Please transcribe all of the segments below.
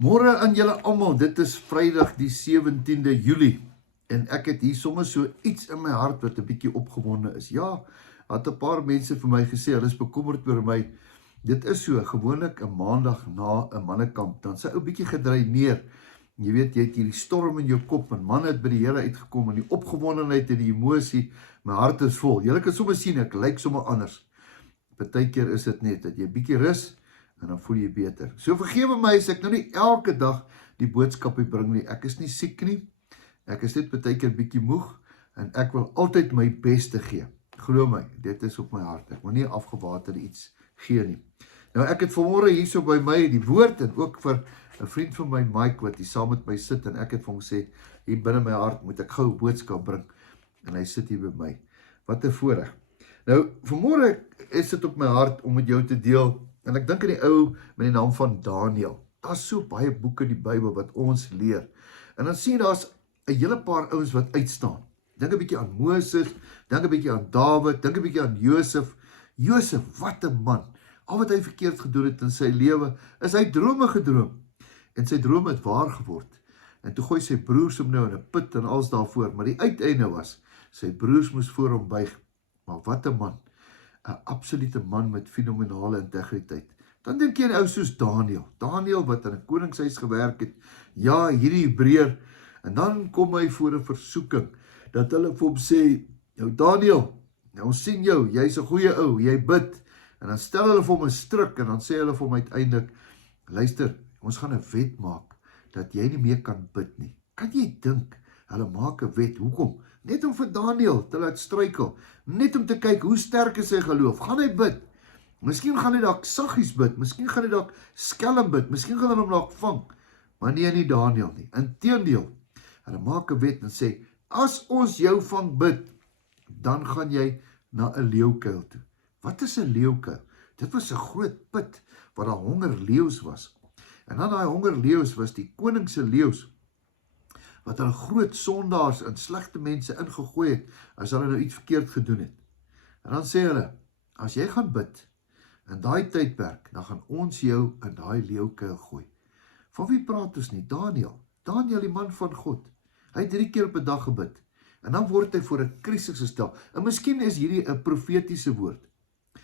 Môre aan julle almal, dit is Vrydag die 17de Julie en ek het hier sommer so iets in my hart wat 'n bietjie opgewonde is. Ja, het 'n paar mense vir my gesê, hulle is bekommerd oor my. Dit is so, gewoonlik 'n maandag na 'n mannekamp, dan sy ou bietjie gedreineer. Jy weet, jy het hierdie storm in jou kop en man het by die Here uitgekom en die opgewondenheid en die emosie, my hart is vol. Julle kan sommer sien, ek lyk sommer anders. Partykeer is dit net dat jy bietjie rus en dan voel jy beter. So vergewe my as ek nou nie elke dag die boodskappe bring nie. Ek is nie siek nie. Ek is net partykeer bietjie moeg en ek wil altyd my bes te gee. Glo my, dit is op my hart. Ek wil nie afgewater iets gee nie. Nou ek het vanmôre hierso by my die woord en ook vir 'n vriend van my, Mike, wat hier saam met my sit en ek het vir hom gesê, hier binne my hart moet ek gou 'n boodskap bring. En hy sit hier by my. Wat 'n voorreg. Nou, vanmôre is dit op my hart om met jou te deel. En ek dink aan die ou met die naam van Daniel. Daar's so baie boeke in die Bybel wat ons leer. En dan sien daar's 'n hele paar ouens wat uitstaan. Dink 'n bietjie aan Moses, dink 'n bietjie aan Dawid, dink 'n bietjie aan Josef. Josef, wat 'n man. Al wat hy verkeerd gedoen het in sy lewe, is hy drome gedroom. En sy droom het waar geword. En toe gooi sy broers hom nou in 'n put en alles daarvoor, maar die uiteinde was, sy broers moes voor hom buig. Maar wat 'n man. 'n absolute man met fenomenale integriteit. Dan dink jy aan 'n ou soos Daniel. Daniel wat in 'n koningshuis gewerk het. Ja, hierdie Hebreër. En dan kom hy voor 'n versoeking dat hulle vir hom sê, "Nou Daniel, nou ons sien jou, jy's 'n goeie ou, jy bid." En dan stel hulle vir hom 'n stryk en dan sê hulle vir hom uiteindelik, "Luister, ons gaan 'n wet maak dat jy nie meer kan bid nie." Kan jy dink? Hulle maak 'n wet. Hoekom? Net om vir Daniel te laat struikel. Net om te kyk hoe sterk is sy geloof. Gaan hy bid? Miskien gaan hy dalk saggies bid. Miskien gaan hy dalk skelm bid. Miskien gaan hulle hom dalk vang. Maar nee, nie Daniel nie. Inteendeel, hulle maak 'n wet en sê, as ons jou vang bid, dan gaan jy na 'n leeukuil toe. Wat is 'n leeukuil? Dit was 'n groot put waar daar hongerleeu's was. En dan daai hongerleeu's was die koning se leeu's wat hulle groot sondaars en slegte mense ingegooi het, as hulle nou iets verkeerd gedoen het. En dan sê hulle, as jy gaan bid, in daai tydperk, dan gaan ons jou in daai leeukuil gooi. Van wie praat ons nie? Daniel. Daniel, die man van God. Hy het 3 keer op 'n dag gebid. En dan word hy voor 'n krisis gestel. En miskien is hierdie 'n profetiese woord.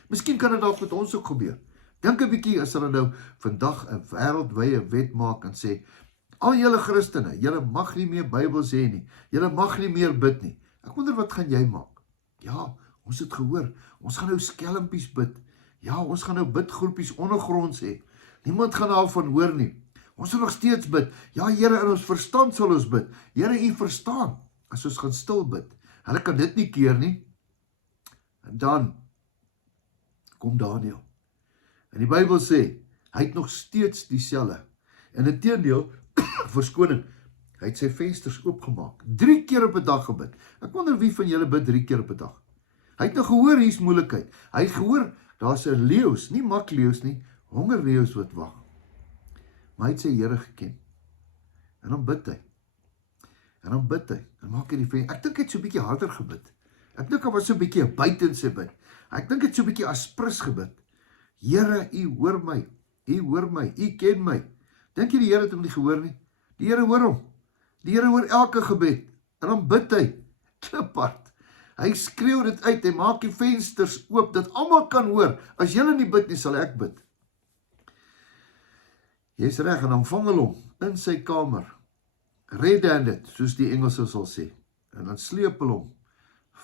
Miskien kan dit dalk met ons ook gebeur. Dink 'n bietjie as hulle nou vandag 'n wêreldwye wet maak en sê, al julle Christene, julle mag nie meer Bybel sê nie. Julle mag nie meer bid nie. Ek wonder wat gaan jy maak? Ja, ons het gehoor. Ons gaan nou skelmpies bid. Ja, ons gaan nou bidgroepies ondergronds hê. Niemand gaan daarvan hoor nie. Ons sal nog steeds bid. Ja, Here, in ons verstand sal ons bid. Here, U verstaan. As ons gaan stil bid. Hulle kan dit nie keer nie. En dan kom Daniel. En die Bybel sê, hy het nog steeds dieselfde. En inteendeel, verskoning, hy het sy vensters oopgemaak, 3 keer op 'n dag gebid. Ek wonder wie van julle bid 3 keer op 'n dag. Hy het nou gehoor hier's moeilikheid. Hy het gehoor daar's 'n leeu's, nie makleeu's nie, hongerleeu's wat wag. Maar hy het sy Here geken. En dan bid hy. En dan bid hy. En maak hy die venster. Ek dink hy het so 'n bietjie harder gebid. Ek dink hy was so 'n bietjie 'n buitense bid. Ek dink hy het so 'n bietjie aspres gebid. Here, U hoor my. U hoor my. U ken my. Dink jy die Here het hom nie gehoor nie? Die Here hoor hom. Die Here hoor elke gebed. En dan bid hy. Kliphard. Hy skreeu dit uit. Hy maak die vensters oop dat almal kan hoor. As julle nie bid nie, sal ek bid. Jy's reg, en dan vang hulle hom in sy kamer. Red-handed, soos die Engelse sal sê. En dan sleep hulle hom.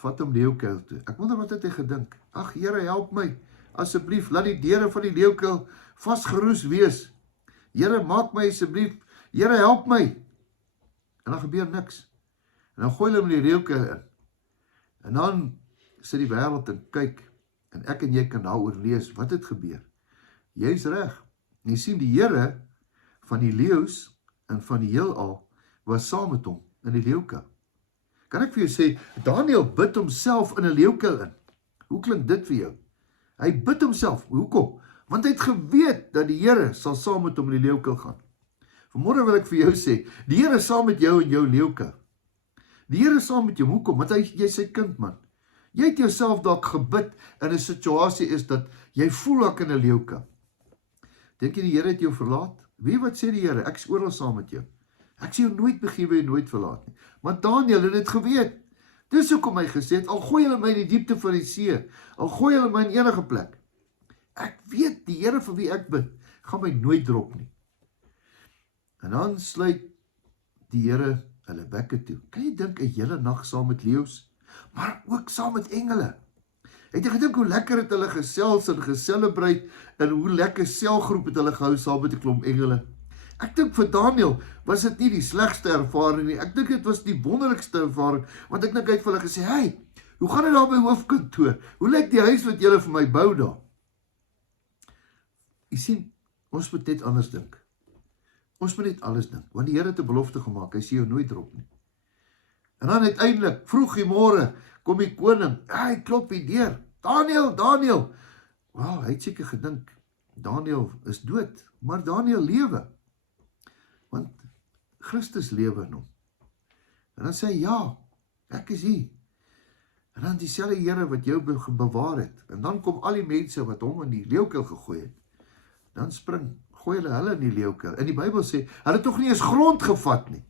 Vat hom leeukuil toe. Ek wonder wat het hy gedink? Ag Here, help my. Asseblief, laat die deure van die leeukuil vasgeroes wees. Here, maak my asseblief. Here, help my. En dan gebeur niks. En dan gooi hulle hom in die leeukuil in. En dan sit die wêreld en kyk. En ek en jy kan daaroor lees. Wat het gebeur? Jy's reg. Jy sien die Here van die leeu's en van die heelal was saam met hom in die leeukuil. Kan ek vir jou sê, Daniel bid homself in 'n leeukuil in. Hoe klink dit vir jou? Hy bid homself. Hoekom? Want hy het geweet dat die Here sal saam met hom in die leeukuil gaan. Vanmôre wil ek vir jou sê, die Here is saam met jou in jou leeukuil. Die Here is saam met jou. Hoekom? Want jy's sy kind, man. Jy het jouself dalk gebid in 'n situasie is dat jy voel ek in 'n leeukuil. Dink jy die Here het jou verlaat? Wie wat sê die Here? Ek is oral saam met jou. Ek sê jou nooit begewe en nooit verlaat nie. Maar Daniël het dit geweet. Dis hoekom hy gesê het, al gooi hulle my in die diepte van die see, al gooi hulle my in enige plek. Ek weet die Here vir wie ek bid, gaan my nooit drop nie. En dan sluit die Here hulle bekke toe. Kan jy dink 'n hele nag saam met leeu's, maar ook saam met engele? Het jy gedink hoe lekker het hulle gesels en geselebrate en hoe lekker selgroep het hulle gehou saam met 'n klomp engele? Ek dink vir Daniël was dit nie die slegste ervaring nie. Ek dink dit was die wonderlikste ervaring, want ek dink hy het vir hulle gesê, hey, hoe gaan dit daar by hoofkantoor? Hoe lyk die huis wat julle vir my bou daar? Jy sien, ons moet net anders dink. Ons moet net alles dink, want die Here het 'n belofte gemaak, hy sê jou nooit drop nie. En dan uiteindelik, vroeg die môre, kom die koning, hy klop die deur. Daniël, Daniël. Wow, hy het seker gedink, Daniël is dood, maar Daniël lewe. Want Christus lewe in hom. En dan sê hy, ja, ek is hier. En dan dieselfde Here wat jou bewaar het. En dan kom al die mense wat hom in die leeukuil gegooi het. Dan gooi hulle in die leeukuil. En die Bybel sê, hulle het tog nie eens grond gevat nie.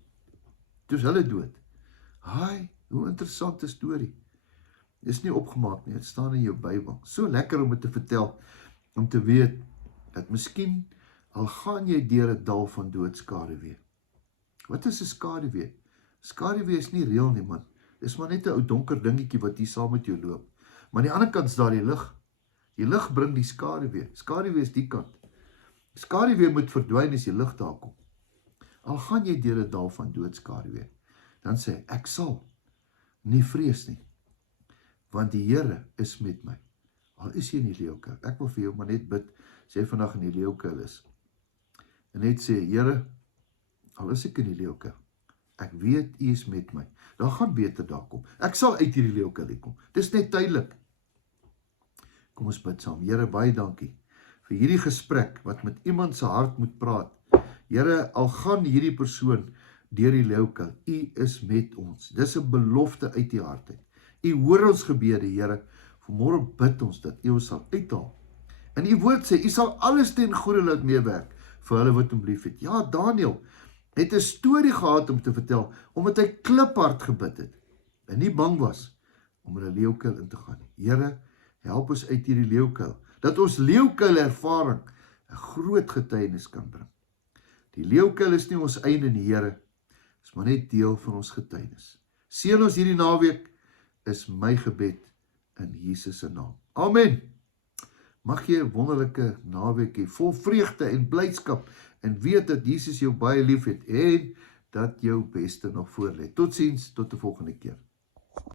Toe's hulle dood. Haai, hoe interessante storie. Dis nie opgemaak nie, dit staan in jou Bybel. So lekker om dit te vertel, om te weet, dat miskien, al gaan jy deur 'n dal van doodskaduwee. Wat is 'n skaduwee? Skaduwee is nie reël nie, man. Dis maar net 'n ou donker dingetjie wat hier saam met jou loop. Maar aan die ander kant is daar die lig. Die lig bring die skaduwee. Skaduwee is die kant. Skaduwee moet verdwyn as die lig daar kom. Al gaan jy deur 'n dal van doodskaduwee, dan sê hy, ek sal nie vrees nie, want die Here is met my. Al is jy in die leeukuil. Ek wil vir jou maar net bid, as jy vandag in die leeukuil is. En net sê, Here, al is ek in die leeukuil, ek weet U is met my. Daar gaan beter daar kom. Ek sal uit hierdie leeukuil kom. Dis net tydelik. Kom ons bid saam. Here, baie dankie vir hierdie gesprek wat met iemand se hart moet praat. Here, al gaan hierdie persoon deur die leeukuil, U is met ons. Dis 'n belofte uit U hart uit. U hoor ons gebede, Here. Vanmôre bid ons dat U ons sal uithaal. En U woord sê, U sal alles ten goeie laat meewerk vir hulle wat hom liefhet. Ja, Daniël het 'n storie gehad om te vertel, omdat hy kliphard gebid het en nie bang was om in 'n leeukuil in te gaan. Here, help ons uit hierdie leeukuil, dat ons leeukuil ervaring 'n groot getuienis kan bring. Die leeukuil is nie ons einde nie, Here, is maar net deel van ons getuienis. Seën ons hierdie naweek, is my gebed in Jesus se naam. Amen. Mag jy 'n wonderlike naweek hê, vol vreugde en blydskap, en weet dat Jesus jou baie lief het, en dat jou beste nog voor lê. Totsiens, tot die volgende keer.